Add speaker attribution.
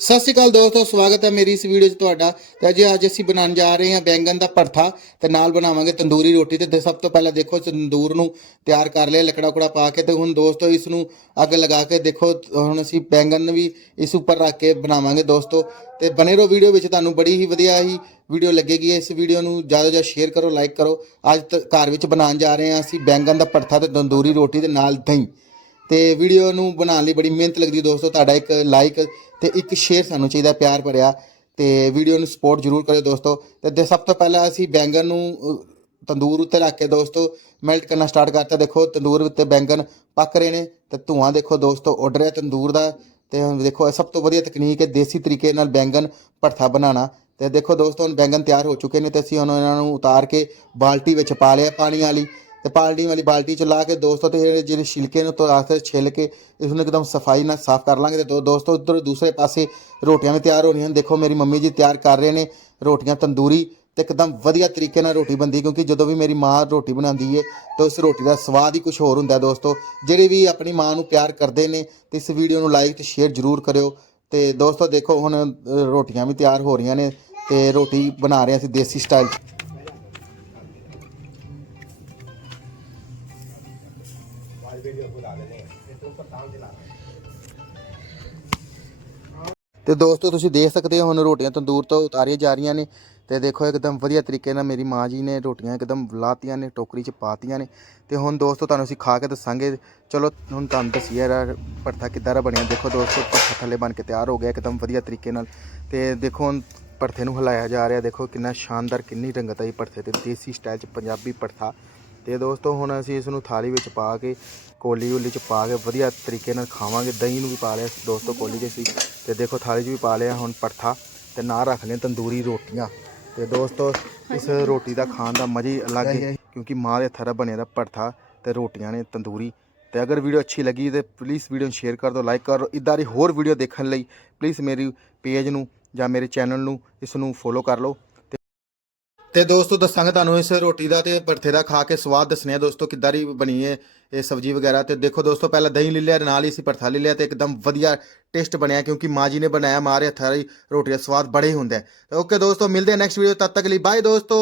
Speaker 1: ਸਤਿ ਸ਼੍ਰੀ ਅਕਾਲ ਦੋਸਤੋ, ਸਵਾਗਤ ਹੈ ਮੇਰੀ ਇਸ ਵੀਡੀਓ 'ਚ ਤੁਹਾਡਾ। ਤਾਂ ਅੱਜ ਅੱਜ ਅਸੀਂ ਬਣਾਉਣ ਜਾ ਰਹੇ ਹਾਂ ਬੈਂਗਨ ਦਾ ਭਰਥਾ। ਤੇ ਨਾਲ ਬਣਾਵਾਂਗੇ ਤੰਦੂਰੀ ਰੋਟੀ। ਤੇ ਸਭ ਤੋਂ ਪਹਿਲਾਂ ਦੇਖੋ ਤੰਦੂਰ ਨੂੰ ਤਿਆਰ ਕਰ ਲਿਆ, ਲੱਕੜਾ ਕੁੜਾ ਪਾ ਕੇ। ਤੇ ਹੁਣ ਦੋਸਤੋ ਇਸ ਨੂੰ ਅੱਗ ਲਗਾ ਕੇ ਦੇਖੋ, ਹੁਣ ਅਸੀਂ ਬੈਂਗਨ ਵੀ ਇਸ ਉੱਪਰ ਰੱਖ ਕੇ ਬਣਾਵਾਂਗੇ ਦੋਸਤੋ। ਤੇ ਬਨੇ ਰਹੋ ਵੀਡੀਓ ਵਿੱਚ, ਤੁਹਾਨੂੰ ਬੜੀ ਹੀ ਵਧੀਆ ਹੀ ਵੀਡੀਓ ਲੱਗੇਗੀ। ਇਸ ਵੀਡੀਓ ਨੂੰ ਜ਼ਿਆਦਾ ਤੋਂ ਜ਼ਿਆਦਾ ਸ਼ੇਅਰ ਕਰੋ ਲਾਈਕ ਕਰੋ। ਅੱਜ ਤ- ਘਰ ਵਿੱਚ ਬਣਾਉਣ ਜਾ ਰਹੇ ਹਾਂ ਅਸੀਂ ਬੈਂਗਨ ਦਾ ਭਰਥਾ ਤੇ ਤੰਦੂਰੀ ਰੋਟੀ ਦੇ ਨਾਲ ਦਹੀਂ। ਤੇ ਵੀਡੀਓ ਨੂੰ ਬਣਾਉਣ ਲਈ ਬੜੀ ਮਿਹਨਤ ਲੱਗਦੀ ਦੋਸਤੋ, ਤੁਹਾਡਾ ਇੱਕ ਲਾਈਕ ਤੇ ਇੱਕ ਸ਼ੇਅਰ ਸਾਨੂੰ ਚਾਹੀਦਾ ਪਿਆਰ ਭਰਿਆ। ਤੇ ਵੀਡੀਓ ਨੂੰ ਸਪੋਰਟ ਜ਼ਰੂਰ ਕਰਿਓ ਦੋਸਤੋ। ਤੇ ਦੇ- ਸਭ ਤੋਂ ਪਹਿਲਾਂ ਅਸੀਂ ਬੈਂਗਨ ਨੂੰ ਤੰਦੂਰ ਉੱਤੇ ਰੱਖ ਕੇ ਦੋਸਤੋ ਮੈਲਟ ਕਰਨਾ ਸਟਾਰਟ ਕਰਤਾ। ਦੇਖੋ, ਤੰਦੂਰ ਉੱਤੇ ਬੈਂਗਨ ਪੱਕ ਰਹੇ ਨੇ। ਤੇ ਧੂਆਂ ਦੇਖੋ ਦੋਸਤੋ, ਉੱਡ ਰਿਹਾ ਤੰਦੂਰ ਦਾ। ਤੇ ਹੁਣ ਦੇਖੋ, ਇਹ ਸਭ ਤੋਂ ਵਧੀਆ ਤਕਨੀਕ ਹੈ ਦੇਸੀ ਤਰੀਕੇ ਨਾਲ ਬੈਂਗਨ ਭਰਥਾ ਬਣਾਉਣਾ। ਤੇ ਦੇਖੋ ਦੋਸਤੋ, ਹੁਣ ਬੈਂਗਨ ਤਿਆਰ ਹੋ ਚੁੱਕੇ ਨੇ ਤੇ ਅਸੀਂ ਹੁਣ ਇਹਨਾਂ ਨੂੰ ਉਤਾਰ ਕੇ ਬਾਲਟੀ ਵਿੱਚ ਪਾ ਲਿਆ ਪਾਣੀ ਵਾਲੀ। ਤੇ ਪਾਲਟੀ ਵਾਲੀ ਬਾਲਟੀ ਚ ਲਾ ਕੇ ਦੋਸਤੋ ਤੇ ਜਿਹੜੇ- ਜਿਹੜੇ ਛਿਲਕੇ ਨੂੰ ਤੋਂ ਆਖਰ ਛਿੱਲ ਕੇ ਇਸ ਨੂੰ ਇੱਕਦਮ ਸਫ਼ਾਈ ਨਾਲ ਸਾਫ਼ ਕਰ ਲਾਂਗੇ ਤੇ ਦੋ- ਦੋਸਤੋ ਉਧਰ ਦੂਸਰੇ ਪਾਸੇ ਰੋਟੀਆਂ ਵੀ ਤਿਆਰ ਹੋ ਰਹੀਆਂ ਹਨ ਦੇਖੋ, ਮੇਰੀ ਮੰਮੀ ਜੀ ਤਿਆਰ ਕਰ ਰਹੇ ਨੇ ਰੋਟੀਆਂ ਤੰਦੂਰੀ ਤੇ ਇੱਕਦਮ ਵਧੀਆ ਤਰੀਕੇ ਨਾਲ ਰੋਟੀ ਬਣਦੀ ਕਿਉਂਕਿ ਜਦੋਂ ਵੀ ਮੇਰੀ ਮਾਂ ਰੋਟੀ ਬਣਾਉਂਦੀ ਏ ਤਾਂ ਉਸ ਰੋਟੀ ਦਾ ਸਵਾਦ ਹੀ ਕੁਝ ਹੋਰ ਹੁੰਦਾ ਦੋਸਤੋ। ਜਿਹੜੇ ਵੀ ਆਪਣੀ ਮਾਂ ਨੂੰ ਪਿਆਰ ਕਰਦੇ ਨੇ ਤੇ ਇਸ ਵੀਡੀਓ ਨੂੰ ਲਾਈਕ ਤੇ ਸ਼ੇਅਰ ਜ਼ਰੂਰ ਕਰਿਓ। ਤੇ ਦੋਸਤੋ, ਦੇਖੋ ਹੁਣ ਰੋਟੀਆਂ ਵੀ ਤਿਆਰ ਹੋ ਰਹੀਆਂ ਨੇ ਤੇ ਰੋਟੀ ਬਣਾ ਰਹੇ ਅਸੀਂ ਦੇਸੀ ਸਟਾਈਲ ਤੇ ਦੋਸਤੋ, ਤੁਸੀਂ ਦੇਖ ਸਕਦੇ ਹੋ ਹੁਣ ਰੋਟੀਆਂ ਤੰਦੂਰ ਤੋਂ ਉਤਾਰੀਆਂ ਜਾ ਰਹੀਆਂ ਨੇ ਤੇ ਦੇਖੋ ਇੱਕਦਮ ਵਧੀਆ ਤਰੀਕੇ ਨਾਲ ਮੇਰੀ ਮਾਂ ਜੀ ਨੇ ਰੋਟੀਆਂ ਇੱਕਦਮ ਲਾਤੀਆਂ ਨੇ, ਟੋਕਰੀ 'ਚ ਪਾਤੀਆਂ ਨੇ ਤੇ ਹੁਣ ਦੋਸਤੋ ਤੁਹਾਨੂੰ ਅਸੀਂ ਖਾ ਕੇ ਦੱਸਾਂਗੇ। ਚਲੋ, ਹੁਣ ਤੁਹਾਨੂੰ ਦੱਸੀਏ ਯਾਰ ਭਰਥਾ ਕਿੱਦਾਂ ਦਾ ਬਣਿਆ। ਦੇਖੋ ਦੋਸਤੋ, ਭਰਥਾ ਥੱਲੇ ਬਣ ਕੇ ਤਿਆਰ ਹੋ ਗਿਆ ਇੱਕਦਮ ਵਧੀਆ ਤਰੀਕੇ ਨਾਲ ਤੇ ਦੇਖੋ ਹੁਣ ਭਰਥੇ ਨੂੰ ਹਿਲਾਇਆ ਜਾ ਰਿਹਾ। ਦੇਖੋ ਕਿੰਨਾ ਸ਼ਾਨਦਾਰ, ਕਿੰਨੀ ਰੰਗਤ ਆਈ ਭਰਥੇ ਤੇ ਦੇਸੀ ਸਟਾਈਲ 'ਚ ਪੰਜਾਬੀ ਭਰਥਾ। ਤੇ ਦੋਸਤੋ, ਹੁਣ ਅਸੀਂ ਇਸ ਨੂੰ ਥਾਲੀ ਵਿੱਚ ਪਾ ਕੇ, ਕੋਲੀ ਉਲੀ 'ਚ ਪਾ ਕੇ ਵਧੀਆ ਤਰੀਕੇ ਨਾਲ ਖਾਵਾਂਗੇ। ਦਹੀਂ ਨੂੰ ਵੀ ਪਾ ਲਿਆ ਦੋਸਤੋ, ਕੋਲੀ 'ਚ ਅਸੀਂ ਤੇ ਦੇਖੋ, ਥਾਲੀ 'ਚ ਵੀ ਪਾ ਲਿਆ ਹੁਣ ਭਰਥਾ ਤੇ ਨਾਲ ਰੱਖ ਲਿਆ ਤੰਦੂਰੀ ਰੋਟੀਆਂ। ਤੇ ਦੋਸਤੋ, ਇਸ ਰੋਟੀ ਦਾ ਖਾਣ ਦਾ ਮਜ਼ਾ ਹੀ ਅਲੱਗ ਹੈ, ਕਿਉਂਕਿ ਮਾਂ ਦੇ ਹੱਥਾਂ ਦਾ ਬਣਿਆ ਦਾ ਭਰਥਾ ਤੇ ਰੋਟੀਆਂ ਨੇ ਤੰਦੂਰੀ। ਤੇ ਅਗਰ ਵੀਡੀਓ ਅੱਛੀ ਲੱਗੀ ਤੇ ਪਲੀਜ਼ ਵੀਡੀਓ ਨੂੰ ਸ਼ੇਅਰ ਕਰ ਦਿਓ ਲਾਈਕ ਕਰੋ ਇਦਾਂ ਦੀ ਹੋਰ ਵੀਡੀਓ ਦੇਖਣ ਲਈ ਪਲੀਜ਼ ਮੇਰੀ ਪੇਜ ਨੂੰ ਜਾਂ ਮੇਰੇ ਚੈਨਲ ਨੂੰ ਇਸ ਨੂੰ ਫੋਲੋ ਕਰ ਲਓ। ਤੇ- ਦੋਸਤੋ, ਦੱਸਾਂਗਾ ਤੁਹਾਨੂੰ ਇਸ ਰੋਟੀ ਦਾ ਤੇ ਭਰਥੇ ਦਾ ਖਾ ਕੇ ਸਵਾਦ ਦੱਸਣੇ ਆ। ਦੋਸਤੋ, ਕਿੱਦਾਂ ਦੀ ਬਣੀ ਹੈ ਇਹ ਸਬਜ਼ੀ ਵਗੈਰਾ? ਤੇ ਦੇਖੋ ਦੋਸਤੋ, ਪਹਿਲਾਂ ਦਹੀਂ ਲੈ ਲਿਆ ਨਾਲ ਹੀ ਅਸੀਂ ਭਰਥਾ ਲੈ ਲਿਆ ਤੇ ਇੱਕਦਮ ਵਧੀਆ ਟੇਸਟ ਬਣਿਆ, ਕਿਉਂਕਿ ਮਾਂ ਜੀ ਨੇ ਬਣਾਇਆ ਮਾਰੇ ਹੱਥਾਂ ਦੀ ਰੋਟੀ ਦਾ ਸਵਾਦ ਬੜੇ ਹੀ ਹੁੰਦਾ ਹੈ। ਓਕੇ ਦੋਸਤੋ, ਮਿਲਦੇ ਆ ਨੈਕਸਟ ਵੀਡੀਓ, ਤਦ ਤੱਕ ਲਈ ਬਾਏ ਦੋਸਤੋ।